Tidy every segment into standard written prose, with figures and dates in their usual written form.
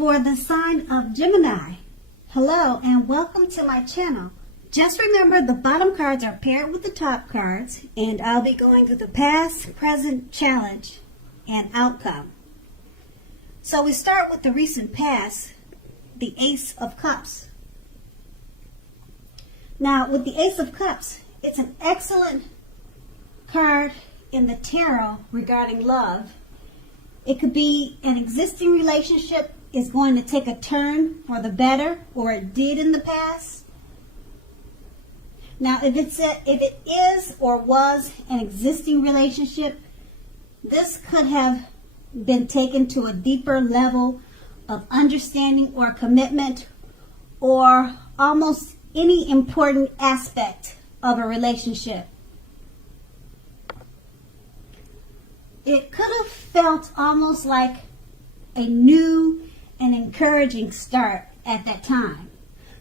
for the sign of Gemini. Hello and welcome to my channel. Just remember the bottom cards are paired with the top cards, and I'll be going through the past, present, challenge, and outcome. So we start with the recent past, the Ace of Cups. Now with the Ace of Cups, it's an excellent card in the tarot regarding love. It could be an existing relationship is going to take a turn for the better, or it did in the past. Now, if it is or was an existing relationship, this could have been taken to a deeper level of understanding or commitment, or almost any important aspect of a relationship. It could have felt almost like a new and encouraging start at that time.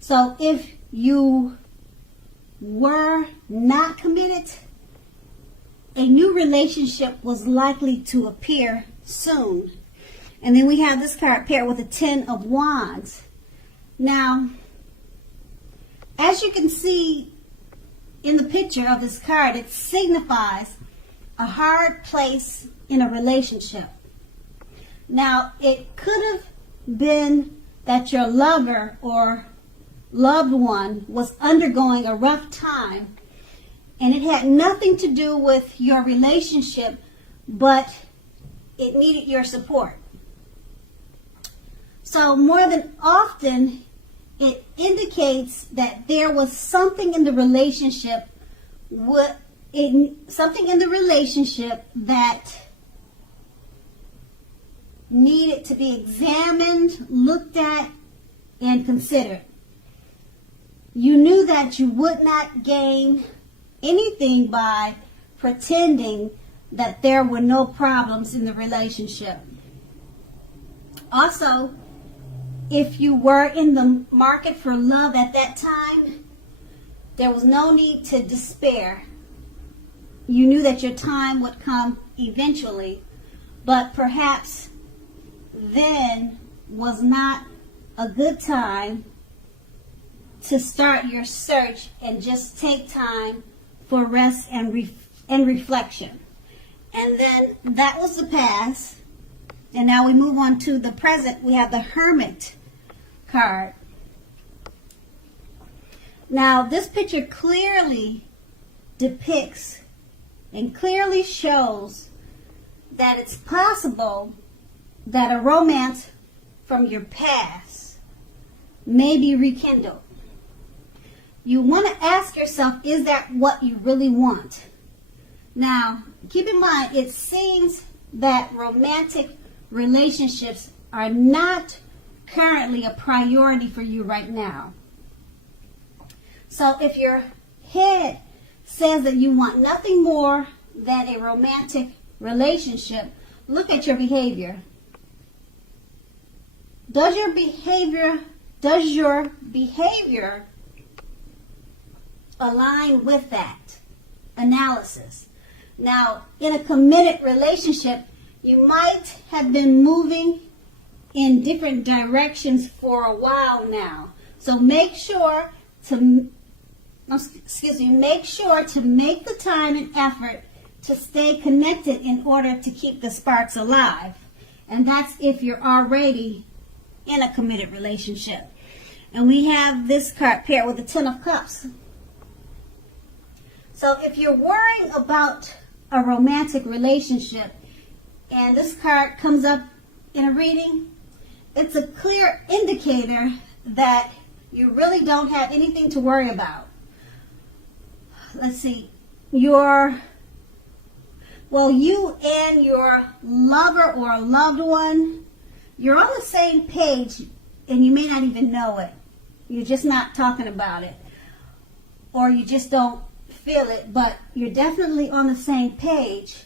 So if you were not committed, a new relationship was likely to appear soon. And then we have this card paired with a 10 of Wands. Now, as you can see in the picture of this card, it signifies a hard place in a relationship. Now, it could have been that your lover or loved one was undergoing a rough time, and it had nothing to do with your relationship, but it needed your support. So that there was something in the relationship that needed to be examined, looked at, and considered. You knew that you would not gain anything by pretending that there were no problems in the relationship. Also, if you were in the market for love at that time, there was no need to despair. You knew that your time would come eventually, but perhaps then was not a good time to start your search and just take time for rest and reflection. And then that was the past. And now we move on to the present. We have the Hermit card. Now this picture clearly depicts and clearly shows that it's possible that a romance from your past may be rekindled. You want to ask yourself, is that what you really want? Now, keep in mind, it seems that romantic relationships are not currently a priority for you right now. So if your head says that you want nothing more than a romantic relationship, look at your behavior. Does your behavior align with that analysis? Now, in a committed relationship, you might have been moving in different directions for a while now. So make sure to make the time and effort to stay connected in order to keep the sparks alive. And that's if you're already in a committed relationship. And we have this card paired with the 10 of Cups. So if you're worrying about a romantic relationship and this card comes up in a reading, it's a clear indicator that you really don't have anything to worry about. Let's see. You and your lover or loved one, you're on the same page and you may not even know it. You're just not talking about it. Or you just don't feel it, but you're definitely on the same page.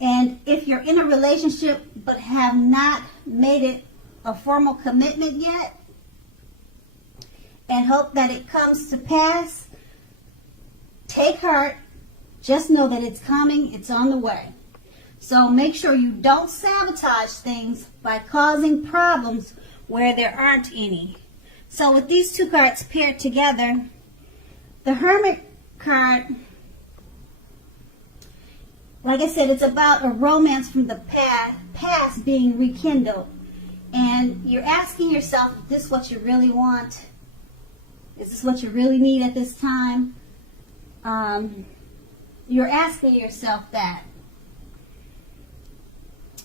And if you're in a relationship but have not made it a formal commitment yet and hope that it comes to pass, take heart. Just know that it's coming. It's on the way. So make sure you don't sabotage things by causing problems where there aren't any. So with these two cards paired together, the Hermit card, like I said, it's about a romance from the past being rekindled. And you're asking yourself, is this what you really want? Is this what you really need at this time? You're asking yourself that.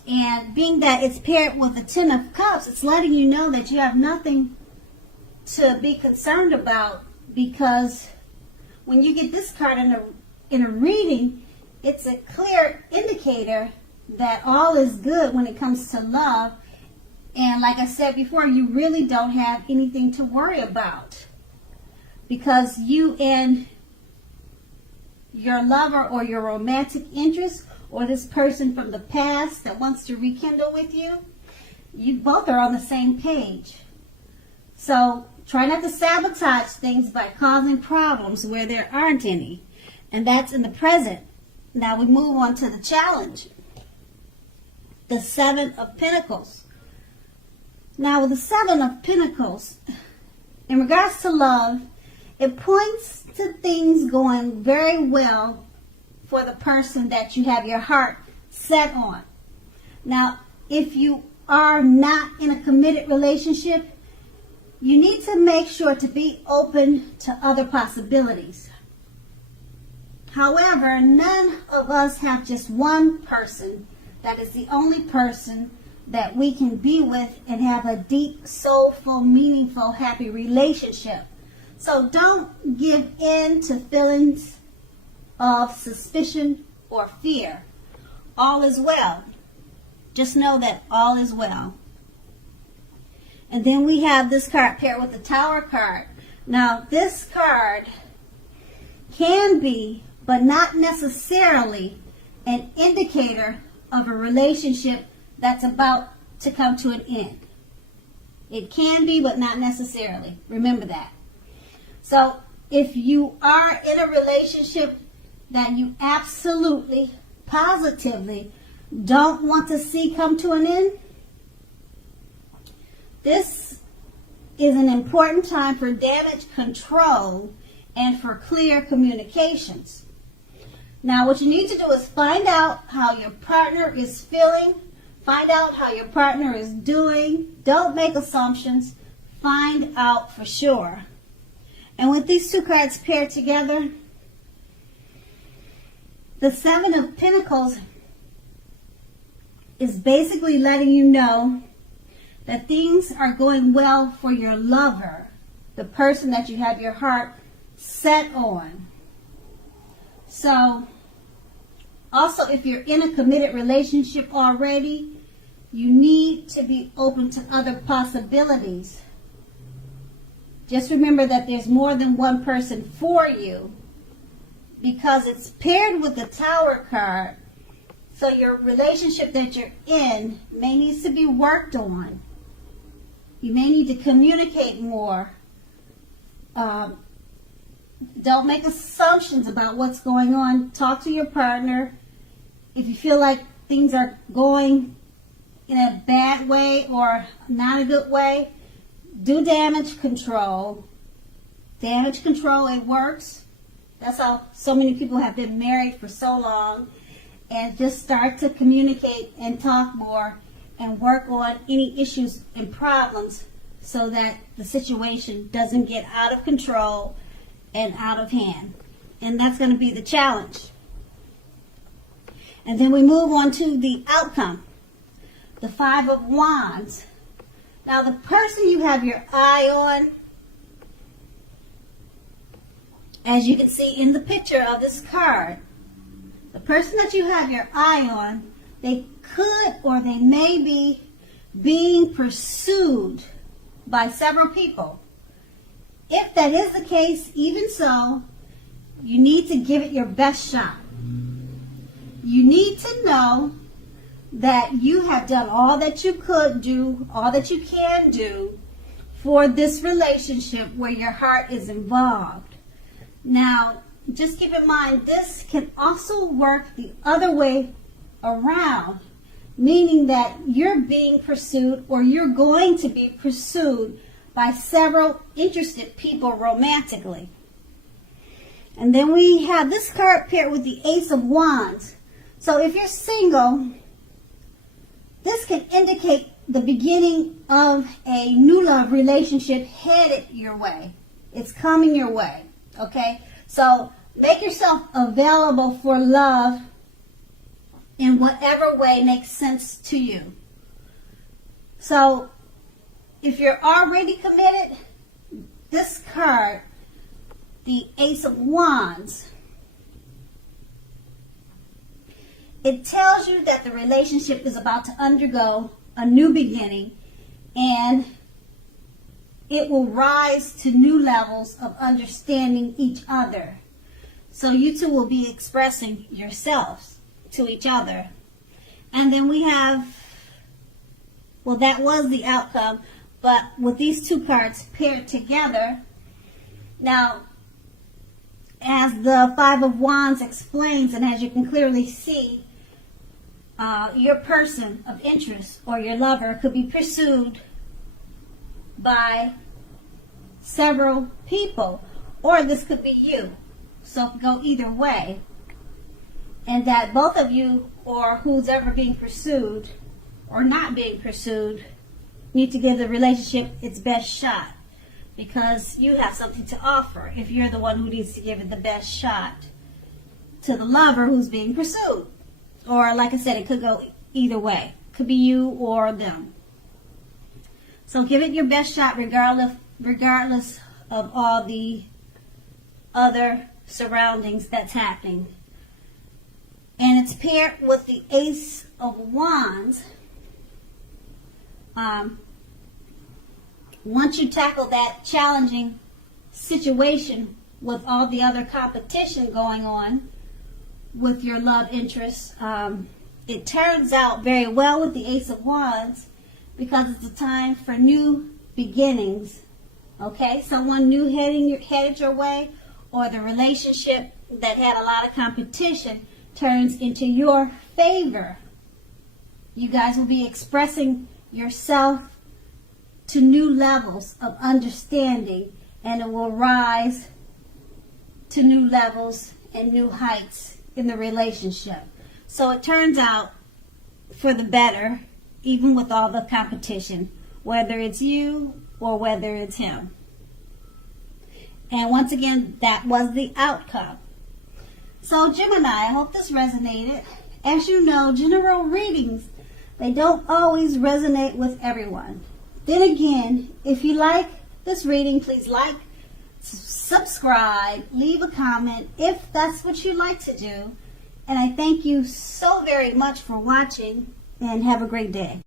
And being that it's paired with the Ten of Cups, it's letting you know that you have nothing to be concerned about, because when you get this card in a reading, it's a clear indicator that all is good when it comes to love. And like I said before, you really don't have anything to worry about, because you and your lover or your romantic interest or this person from the past that wants to rekindle with you, you both are on the same page. So try not to sabotage things by causing problems where there aren't any. And that's in the present. Now we move on to the challenge. The Seven of Pentacles. Now with the Seven of Pentacles, in regards to love, it points to things going very well for the person that you have your heart set on. Now, if you are not in a committed relationship, you need to make sure to be open to other possibilities. However, none of us have just one person that is the only person that we can be with and have a deep, soulful, meaningful, happy relationship. So don't give in to feelings of suspicion or fear. All is well. Just know that all is well. And then we have this card paired with the Tower card. Now, this card can be, but not necessarily, an indicator of a relationship that's about to come to an end. It can be, but not necessarily. Remember that. So, if you are in a relationship that you absolutely, positively don't want to see come to an end, this is an important time for damage control and for clear communications. Now, what you need to do is find out how your partner is feeling. Find out how your partner is doing. Don't make assumptions. Find out for sure. And with these two cards paired together, the Seven of Pentacles is basically letting you know that things are going well for your lover, the person that you have your heart set on. So, also, if you're in a committed relationship already, you need to be open to other possibilities. Just remember that there's more than one person for you, because it's paired with the Tower card. So your relationship that you're in may need to be worked on. You may need to communicate more. Don't make assumptions about what's going on. Talk to your partner. If you feel like things are going in a bad way or not a good way, do damage control. Damage control, it works. That's how so many people have been married for so long. And just start to communicate and talk more and work on any issues and problems so that the situation doesn't get out of control and out of hand. And that's going to be the challenge. And then we move on to the outcome. The Five of Wands. Now, the person you have your eye on, as you can see in the picture of this card, the person that you have your eye on, they could or they may be being pursued by several people. If that is the case, even so, you need to give it your best shot. You need to know that you have done all that you could do, all that you can do for this relationship where your heart is involved. Now, just keep in mind, this can also work the other way around. meaning that you're being pursued or you're going to be pursued by several interested people romantically. And then we have this card paired with the Ace of Wands. So if you're single, this can indicate the beginning of a new love relationship headed your way. It's coming your way, okay? So make yourself available for love in whatever way makes sense to you. So if you're already committed, this card, the Ace of Wands, it tells you that the relationship is about to undergo a new beginning, and it will rise to new levels of understanding each other. So you two will be expressing yourselves to each other. And then we have, well, that was the outcome, but with these two cards paired together, now, as the Five of Wands explains, and as you can clearly see, your person of interest or your lover could be pursued by several people, or this could be you. So it could go either way. And that both of you, or who's ever being pursued or not being pursued, need to give the relationship its best shot, because you have something to offer if you're the one who needs to give it the best shot to the lover who's being pursued. Or like I said, it could go either way. It could be you or them. So give it your best shot regardless of all the other surroundings that's happening. And it's paired with the Ace of Wands. Once you tackle that challenging situation with all the other competition going on with your love interest, it turns out very well with the Ace of Wands, because it's a time for new beginnings. Okay, someone new headed your way, or the relationship that had a lot of competition turns into your favor. You guys will be expressing yourself to new levels of understanding, and it will rise to new levels and new heights in the relationship. So it turns out for the better, even with all the competition, whether it's you or whether it's him. And once again, that was the outcome. So Gemini, I hope this resonated. As you know, general readings, they don't always resonate with everyone. Then again, if you like this reading, please like, subscribe, leave a comment if that's what you like to do. And I thank you so very much for watching, and have a great day.